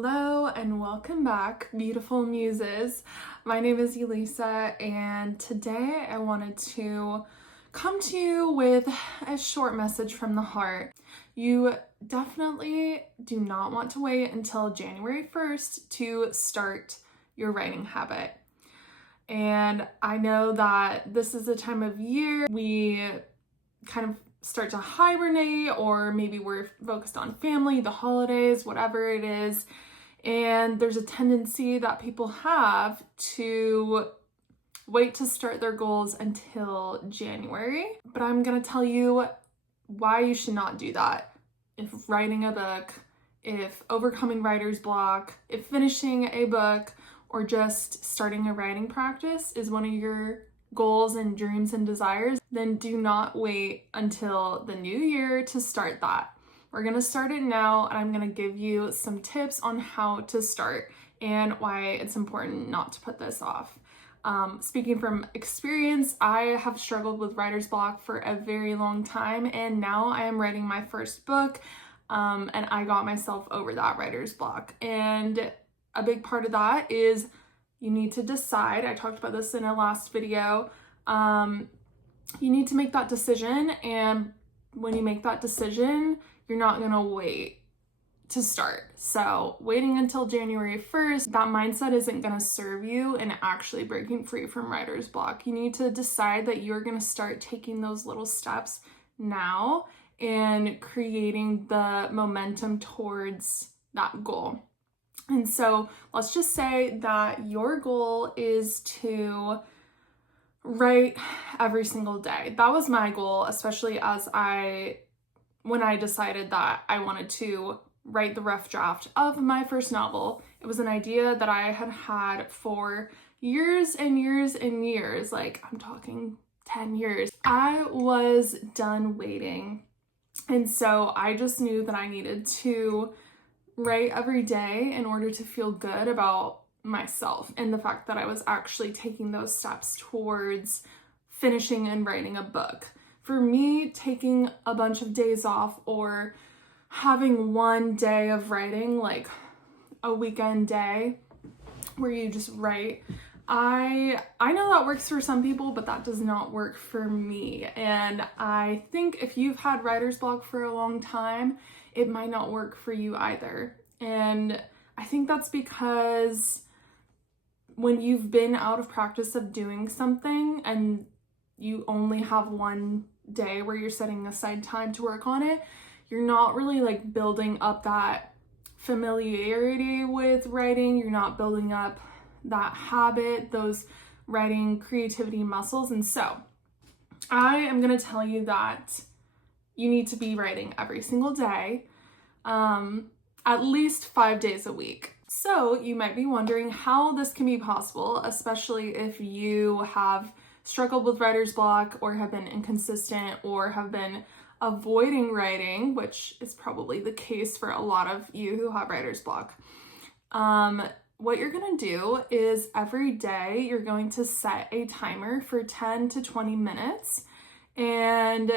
Hello and welcome back, beautiful muses. My name is Elisa, and today I wanted to come to you with a short message from the heart. You definitely do not want to wait until January 1st to start your writing habit. And I know that this is a time of year we kind of start to hibernate, or maybe we're focused on family, the holidays, whatever it is. And there's a tendency that people have to wait to start their goals until January. But I'm gonna tell you why you should not do that. If writing a book, if overcoming writer's block, if finishing a book, or just starting a writing practice is one of your goals and dreams and desires, then do not wait until the new year to start that. We're gonna start it now, and I'm gonna give you some tips on how to start and why it's important not to put this off. Speaking from experience, I have struggled with writer's block for a very long time, and now I am writing my first book, and I got myself over that writer's block. And a big part of that is you need to decide. I talked about this in a last video. You need to make that decision, and when you make that decision, you're not gonna wait to start. So waiting until January 1st, that mindset isn't gonna serve you in actually breaking free from writer's block. You need to decide that you're gonna start taking those little steps now and creating the momentum towards that goal. And so let's just say that your goal is to write every single day. That was my goal, especially when I decided that I wanted to write the rough draft of my first novel. It was an idea that I had had for years and years and years, like I'm talking 10 years. I was done waiting. And so I just knew that I needed to write every day in order to feel good about myself and the fact that I was actually taking those steps towards finishing and writing a book. For me, taking a bunch of days off or having one day of writing, like a weekend day where you just write, I know that works for some people, but that does not work for me. And I think if you've had writer's block for a long time, it might not work for you either. And I think that's because when you've been out of practice of doing something and you only have one day where you're setting aside time to work on it, you're not really like building up that familiarity with writing. You're not building up that habit, those writing creativity muscles. And so I am going to tell you that you need to be writing every single day, at least 5 days a week. So you might be wondering how this can be possible, especially if you have struggled with writer's block or have been inconsistent or have been avoiding writing, which is probably the case for a lot of you who have writer's block. What you're gonna do is every day you're going to set a timer for 10 to 20 minutes and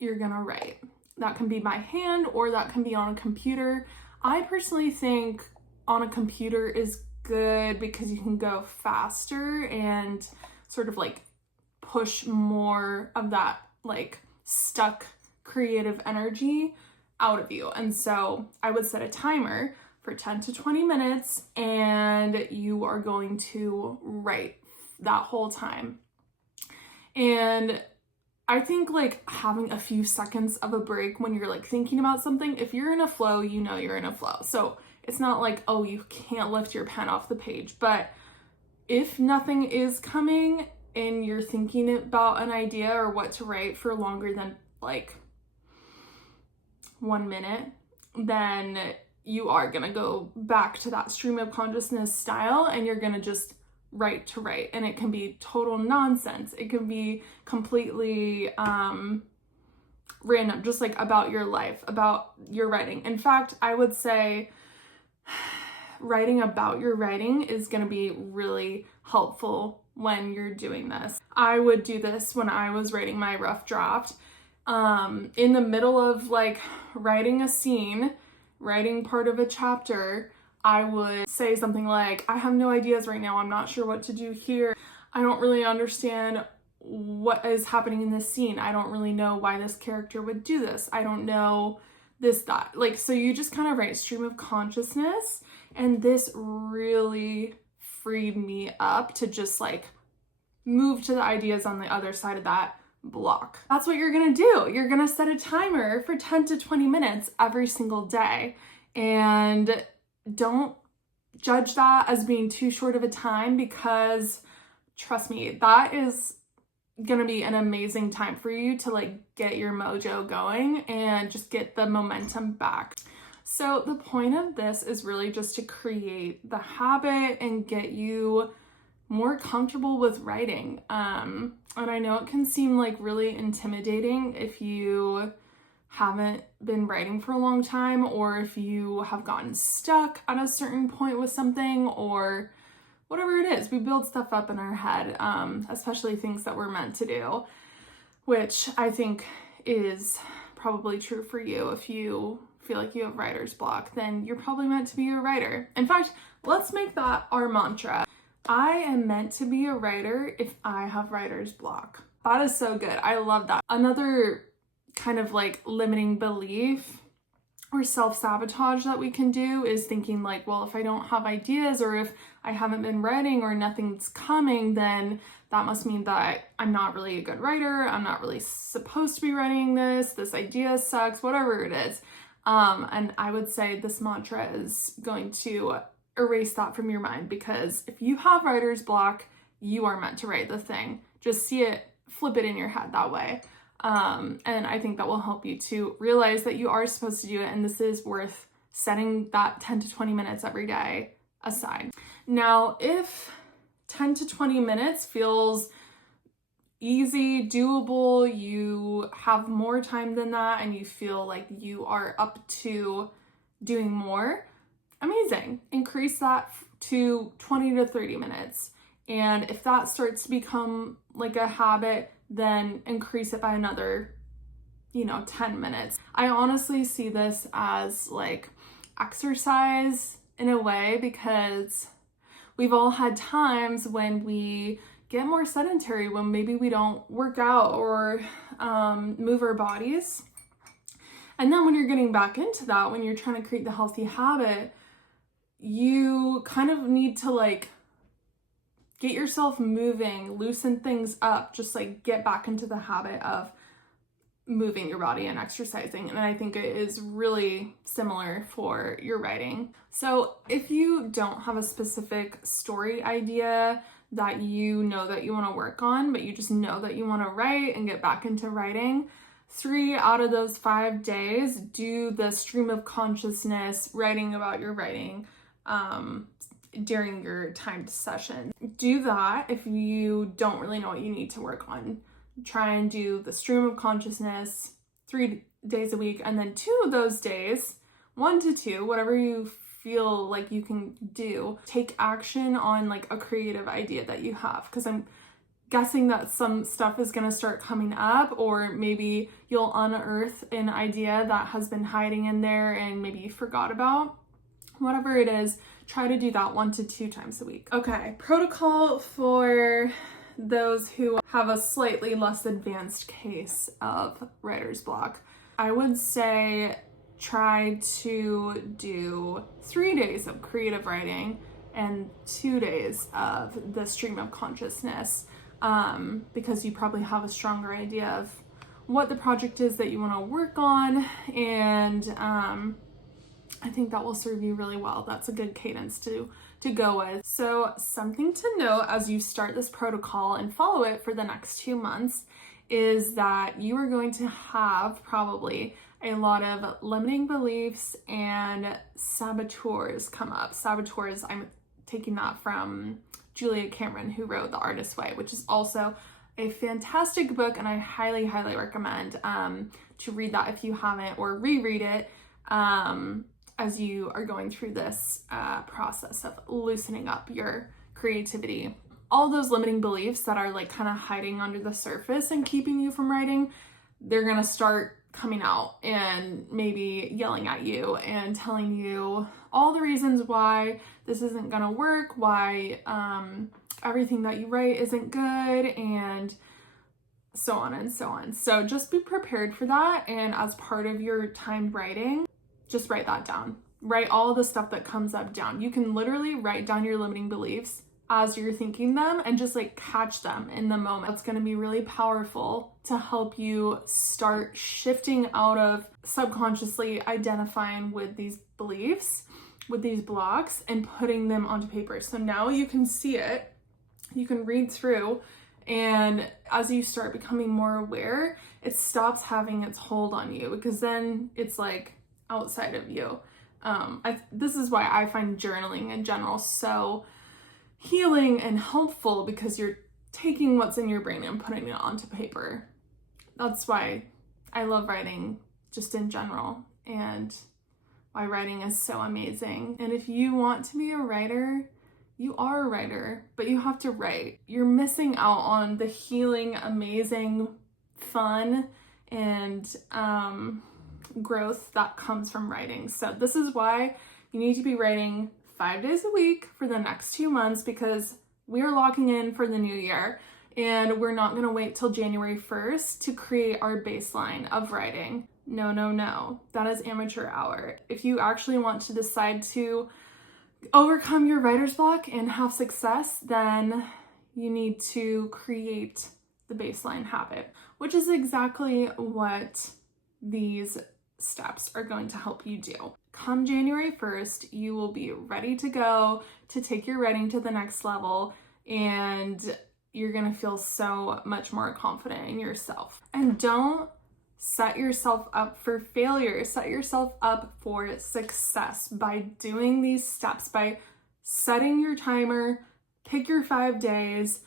you're gonna write. That can be by hand or that can be on a computer. I personally think on a computer is good because you can go faster and sort of like push more of that like stuck creative energy out of you. And so I would set a timer for 10 to 20 minutes and you are going to write that whole time. And I think like having a few seconds of a break when you're like thinking about something, if you're in a flow, you know you're in a flow. So it's not like, oh, you can't lift your pen off the page. But if nothing is coming and you're thinking about an idea or what to write for longer than like 1 minute, then you are gonna go back to that stream of consciousness style and you're gonna just write to write. And it can be total nonsense. It can be completely random, just like about your life, about your writing. In fact, I would say writing about your writing is gonna be really helpful when you're doing this. I would do this when I was writing my rough draft. In the middle of like writing a scene, writing part of a chapter, I would say something like, I have no ideas right now. I'm not sure what to do here. I don't really understand what is happening in this scene. I don't really know why this character would do this. I don't know this, that. Like, so you just kind of write stream of consciousness, and this really freed me up to just like move to the ideas on the other side of that block. That's what you're gonna do. You're gonna set a timer for 10 to 20 minutes every single day, and don't judge that as being too short of a time, because trust me, that is gonna be an amazing time for you to like get your mojo going and just get the momentum back. So the point of this is really just to create the habit and get you more comfortable with writing. And I know it can seem like really intimidating if you haven't been writing for a long time, or if you have gotten stuck at a certain point with something, or whatever it is. We build stuff up in our head, especially things that we're meant to do, which I think is probably true for you. If you feel like you have writer's block, then you're probably meant to be a writer. In fact, let's make that our mantra. I am meant to be a writer if I have writer's block. That is so good. I love that. Another kind of like limiting belief or self-sabotage that we can do is thinking like, well, if I don't have ideas, or if I haven't been writing, or nothing's coming, then that must mean that I'm not really a good writer. I'm not really supposed to be writing this. This idea sucks, whatever it is. And I would say this mantra is going to erase that from your mind, because if you have writer's block, you are meant to write the thing. Just see it, flip it in your head that way. And I think that will help you to realize that you are supposed to do it, and this is worth setting that 10 to 20 minutes every day aside. Now, if 10 to 20 minutes feels easy, doable, you have more time than that, and you feel like you are up to doing more, amazing. Increase that to 20 to 30 minutes. And if that starts to become like a habit, then increase it by another, 10 minutes. I honestly see this as like exercise in a way, because we've all had times when we get more sedentary, when maybe we don't work out or move our bodies. And then when you're getting back into that, when you're trying to create the healthy habit, you kind of need to like get yourself moving, loosen things up, just like get back into the habit of moving your body and exercising. And I think it is really similar for your writing. So if you don't have a specific story idea that you know that you want to work on, but you just know that you want to write and get back into writing, 3 out of those 5 days, do the stream of consciousness, writing about your writing, during your timed session. Do that if you don't really know what you need to work on. Try and do the stream of consciousness 3 days a week, and then 2 of those days, 1 to 2, whatever you feel like you can do, take action on like a creative idea that you have, because I'm guessing that some stuff is going to start coming up, or maybe you'll unearth an idea that has been hiding in there and maybe you forgot about. Whatever it is, try to do that 1 to 2 times a week. Okay, protocol for those who have a slightly less advanced case of writer's block. I would say try to do 3 days of creative writing and 2 days of the stream of consciousness, because you probably have a stronger idea of what the project is that you want to work on, and I think that will serve you really well. That's a good cadence to go with. So something to note as you start this protocol and follow it for the next 2 months is that you are going to have probably a lot of limiting beliefs and saboteurs come up. Saboteurs, I'm taking that from Julia Cameron, who wrote The Artist's Way, which is also a fantastic book, and I highly, highly recommend to read that if you haven't, or reread it as you are going through this process of loosening up your creativity. All those limiting beliefs that are like kind of hiding under the surface and keeping you from writing, they're gonna start coming out and maybe yelling at you and telling you all the reasons why this isn't gonna work, why everything that you write isn't good, and so on and so on. So just be prepared for that, and as part of your timed writing, just write that down. Write all the stuff that comes up down. You can literally write down your limiting beliefs as you're thinking them and just like catch them in the moment. It's going to be really powerful to help you start shifting out of subconsciously identifying with these beliefs, with these blocks, and putting them onto paper. So now you can see it, you can read through, and as you start becoming more aware, it stops having its hold on you, because then it's like outside of you. This is why I find journaling in general so healing and helpful, because you're taking what's in your brain and putting it onto paper. That's why I love writing just in general, and why writing is so amazing. And if you want to be a writer, you are a writer, but you have to write. You're missing out on the healing, amazing, fun, and growth that comes from writing. So this is why you need to be writing 5 days a week for the next 2 months, because we are locking in for the new year, and we're not going to wait till January 1st to create our baseline of writing. No. That is amateur hour. If you actually want to decide to overcome your writer's block and have success, then you need to create the baseline habit, which is exactly what these steps are going to help you do. Come January 1st, you will be ready to go to take your writing to the next level, and you're going to feel so much more confident in yourself. And don't set yourself up for failure. Set yourself up for success by doing these steps, by setting your timer, pick your 5 days,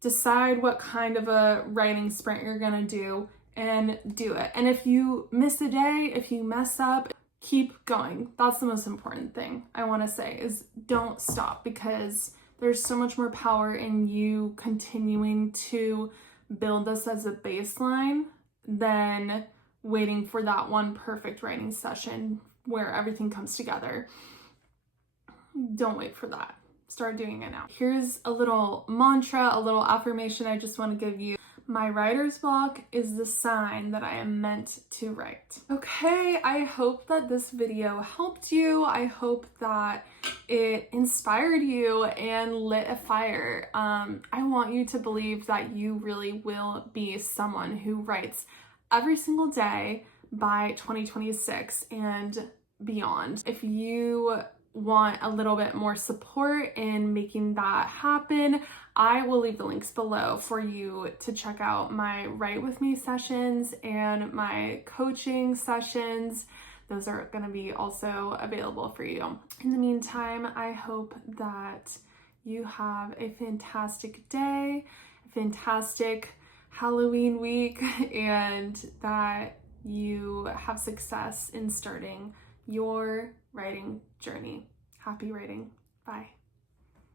decide what kind of a writing sprint you're going to do, and do it. And if you miss a day, if you mess up, keep going. That's the most important thing I want to say, is don't stop, because there's so much more power in you continuing to build this as a baseline than waiting for that one perfect writing session where everything comes together. Don't wait for that. Start doing it now. Here's a little mantra, a little affirmation I just want to give you. My writer's block is the sign that I am meant to write. Okay, I hope that this video helped you. I hope that it inspired you and lit a fire. I want you to believe that you really will be someone who writes every single day by 2026 and beyond. If you want a little bit more support in making that happen, I will leave the links below for you to check out my Write With Me sessions and my coaching sessions. Those are going to be also available for you. In the meantime, I hope that you have a fantastic day, a fantastic Halloween week, and that you have success in starting your writing journey. Happy writing. Bye.